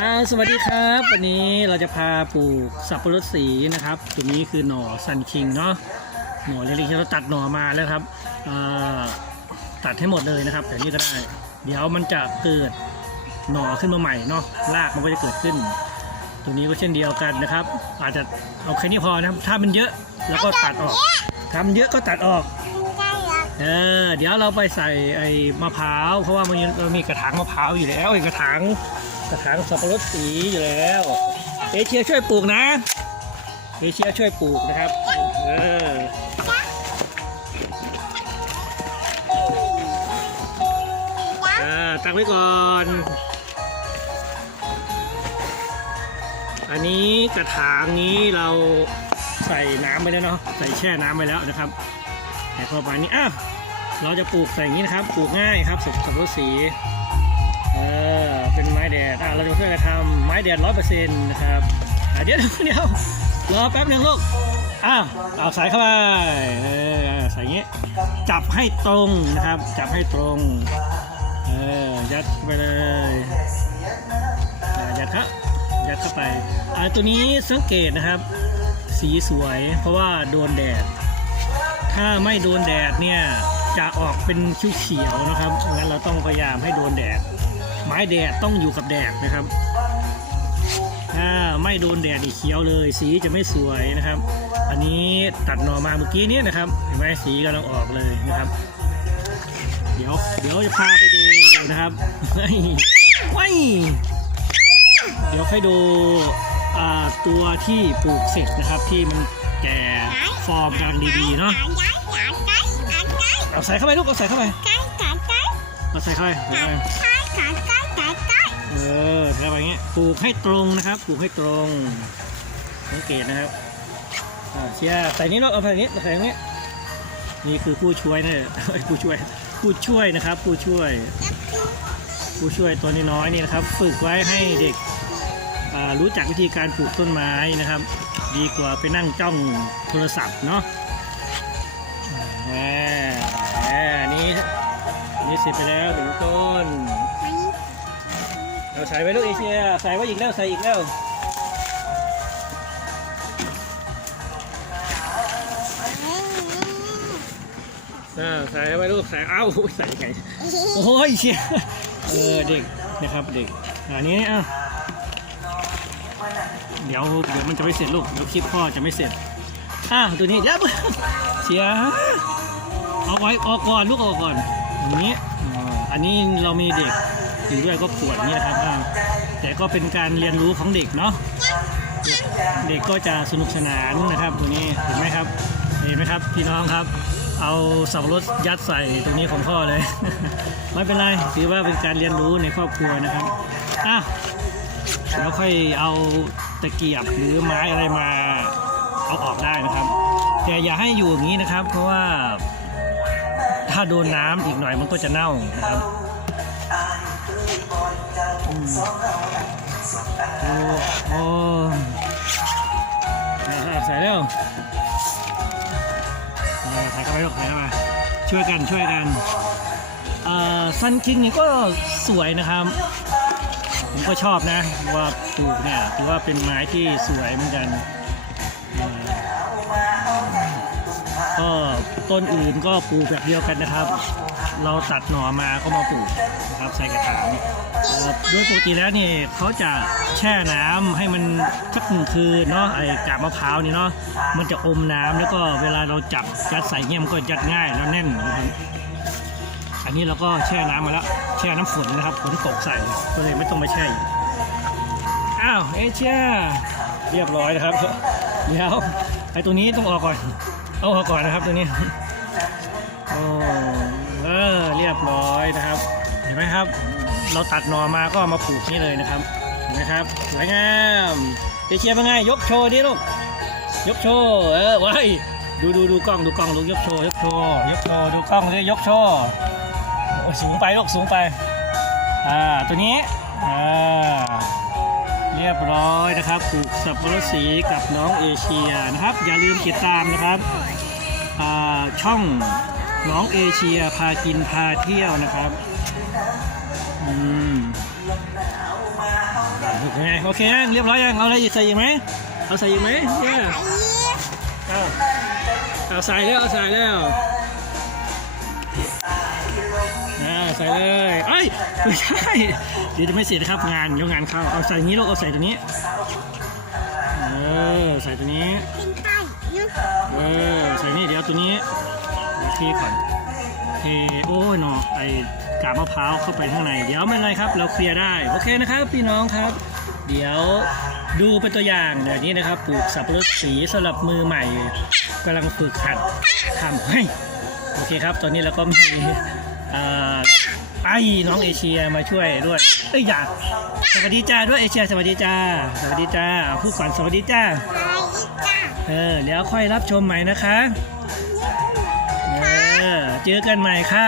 อ่าสวัสดีครับ วันนี้เราจะพาปลูกสับปะรดสีนะครับตรงนี้คือหน่อซันคิงเนาะหน่อเล็กๆที่เราตัดหน่อมาแล้วครับตัดให้หมดเลยนะครับแบบนี้ก็ได้ เดี๋ยวมันจะเกิดหน่อขึ้นมาใหม่เนาะรากมันก็จะเกิดขึ้นตัวนี้ก็เช่นเดียวกันนะครับ อาจจะเอาแค่นี้พอนะครับถ้ามันเยอะแล้วก็ตัดออกถ้ามันเยอะก็ตัดออกเออเดี๋ยวเราไปใส่ไอ้มะพร้าวเพราะว่ามันเรามีกระถางมะพร้าวอยู่แล้วไอ้กระถาง กระถางสับปะรดสีอยู่แล้ว เอเชียช่วยปลูกนะ เอเชียช่วยปลูกนะครับเอออ่าตักไว้ก่อน อันนี้กระถางนี้เราใส่น้ำไปแล้วเนาะ ใส่แช่น้ำไปแล้วนะครับ แต่พอประมาณนี้ อ้าว เราจะปลูกใส่อย่างนี้นะครับ ปลูกง่ายครับสับสับปะรดสี เออ เป็นไม้แดดอะเราจะช่วยกันทำไม้แดดร้อยเปอร์เซ็นต์นะครับอะเดี๋ยวเดี๋ยวรอแป๊บหนึ่งลูกอ้าวเอาใส่เข้าไปเออใส่อย่างนี้จับให้ตรงนะครับ จับให้ตรงเออยัดไปเลยยัดครับยัดเข้าไปอ่าตัวนี้สังเกตนะครับ สีสวยเพราะว่าโดนแดด ถ้าไม่โดนแดดเนี่ยจะออกเป็นเขียวๆนะครับงั้นเราต้องพยายามให้โดนแดด ไม้แดดต้องอยู่กับแดดนะครับถ้าไม่โดนแดดอีเขียวเลย สีจะไม่สวยนะครับ อันนี้ตัดหน่อมาเมื่อกี้นี้นะครับเห็นไหมสีกำลังออกเลยนะครับ เดี๋ยวเดี๋ยวจะพาไปดูนะครับไม่ไม่เดี๋ยวค่อยดูตัวที่ปลูกเสร็จนะครับที่มันแก่ฟอร์มกำลังดีๆเนาะเอาใส่เข้าไปลูกเอาใส่เข้าไปเอาใส่เข้าไป ใส่เข้าไปเออใส่เข้าไปอย่างเงี้ยปลูกให้ตรงนะครับ ปลูกให้ตรง สังเกตนะครับอ่าเชียร์ใส่นี้ลูกเอาใส่นี้ใส่ตรงนี้นี่คือผู้ช่วยนะเอ้ยผู้ช่วยผู้ช่วยนะครับ ผู้ช่วย ผู้ช่วยตัวน้อยๆนี่นะครับ ฝึกไว้ให้เด็กอ่ารู้จักวิธีการปลูกต้นไม้นะครับ ดีกว่าไปนั่งจ้องโทรศัพท์เนาะแหมแหมนี่ นี่เสร็จไปแล้วหนึ่งต้น เราใส่ไว้ลูกเอเชียใส่ไว้อีกแล้วใส่อีกแล้วอ่าใส่ไว้ลูกใส่เอ้าใส่ไงโอ้ยเชียเออเด็กนะครับเด็กอันนี้อะเดี๋ยวเดี๋ยวมันจะไม่เสร็จลูกเดี๋ยวคลิปพ่อจะไม่เสร็จอะตัวนี้เดี๋ยวเชียเอาไว้ออกก่อนลูกออกก่อน อย่างนี้ออันนี้เรามีเด็กอยู่ด้วยก็ปวดอย่างนี้นะครับแต่ก็เป็นการเรียนรู้ของเด็กเนาะเด็กก็จะสนุกสนานนะครับตรงนี้เห็นไหมครับเห็นไหมครับพี่น้องครับ เอาสับปะรดยัดใส่ตรงนี้ของพ่อเลย ไม่เป็นไรถือว่าเป็นการเรียนรู้ในครอบครัวนะครับอะแล้วค่อยเอาตะเกียบหรือไม้อะไรมาเอาออกได้นะครับ แต่อย่าให้อยู่อย่างนี้นะครับ เพราะว่า ถ้าโดนน้ำอีกหน่อยมันก็จะเน่านะครับอืมโอ้โอ้อ่าใส่เร็วอ่าใส่เข้าไปลูกใส่เข้าไปช่วยกันช่วยกันอ่าซันคิงนี่ก็สวยนะครับ ผมก็ชอบนะว่าปลูกเนี่ยถือว่าเป็นไม้ที่สวยเหมือนกันอ่าก็ ต้นอื่นก็ปลูกแบบเดียวกันนะครับ เราตัดหน่อมาก็มาปลูกนะครับใส่กระถางเอ่อโดยปกติแล้วนี่เขาจะแช่น้ำให้มันสักหนึ่งคืนเนาะไอ้กาบมะพร้าวนี่เนาะมันจะอมน้ำแล้วก็เวลาเราจับยัดใส่เงี้ยมันก็ยัดง่ายแล้วแน่นนะครับอันนี้เราก็แช่น้ำมาแล้วแช่น้ำฝนนะครับฝนตกใส่ก็เลยไม่ต้องไปแช่อีกอ้าวเอเชียเรียบร้อยนะครับเดี๋ยวไอ้ตัวนี้ต้องออกก่อนเอาออกก่อนนะครับตัวนี้ โอ้เออเรียบร้อยนะครับ เห็นไหมครับ เราตัดหน่อมาก็มาปลูกนี่เลยนะครับเห็นไหมครับสวยงามเอเชียเป็นไงยกโชว์ดิลูกยกโชว์เออไว้ดูดูดูกล้องดูกล้องลูกยกโชว์ยกโชว์ยกโชว์ดูกล้องเลยยกโชว์โอ้สูงไปลูกสูงไปอ่าตัวนี้อ่าเรียบร้อยนะครับปลูกสับปะรดสีกับน้องเอเชียนะครับ อย่าลืมติดตามนะครับอ่าช่อง น้องเอเชียพากินพาเที่ยวนะครับ อืมอ่าลูกยังไงโอเคยังเรียบร้อยยังเอาอะไรอีกใส่อีกไหมเอาใส่อีกไหมเนี่ยเอาเอาใส่แล้วเอาใส่แล้วอ่าใส่เลยเอ้ยไม่ใช่เดี๋ยวจะไม่เสร็จนะครับงานเดี๋ยวงานเข้าเอาใส่อย่างนี้ลูกเอาใส่ตัวนี้เออใส่ตัวนี้เออใส่นี่เดี๋ยวตัวนี้เดี๋ยวเทก่อนเทโอ้ยเนาะไอกาบมะพร้าวเข้าไปข้างใน เดี๋ยวไม่เป็นไรครับ เราเคลียร์ได้ โอเคนะครับ พี่น้องครับ เดี๋ยวดูเป็นตัวอย่างเดี๋ยวนี้นะครับปลูกสับปะรดสีสำหรับมือใหม่กำลังฝึกหัดทำให้โอเคครับ ตอนนี้เราก็มีอ่าไอ้น้องเอเชียมาช่วยด้วยเอ้ยอย่าสวัสดีจ้าด้วยเอเชียสวัสดีจ้าสวัสดีจ้าพูดก่อนสวัสดีจ้าเออแล้วค่อยรับชมใหม่นะคะ เจอกันใหม่ค่ะ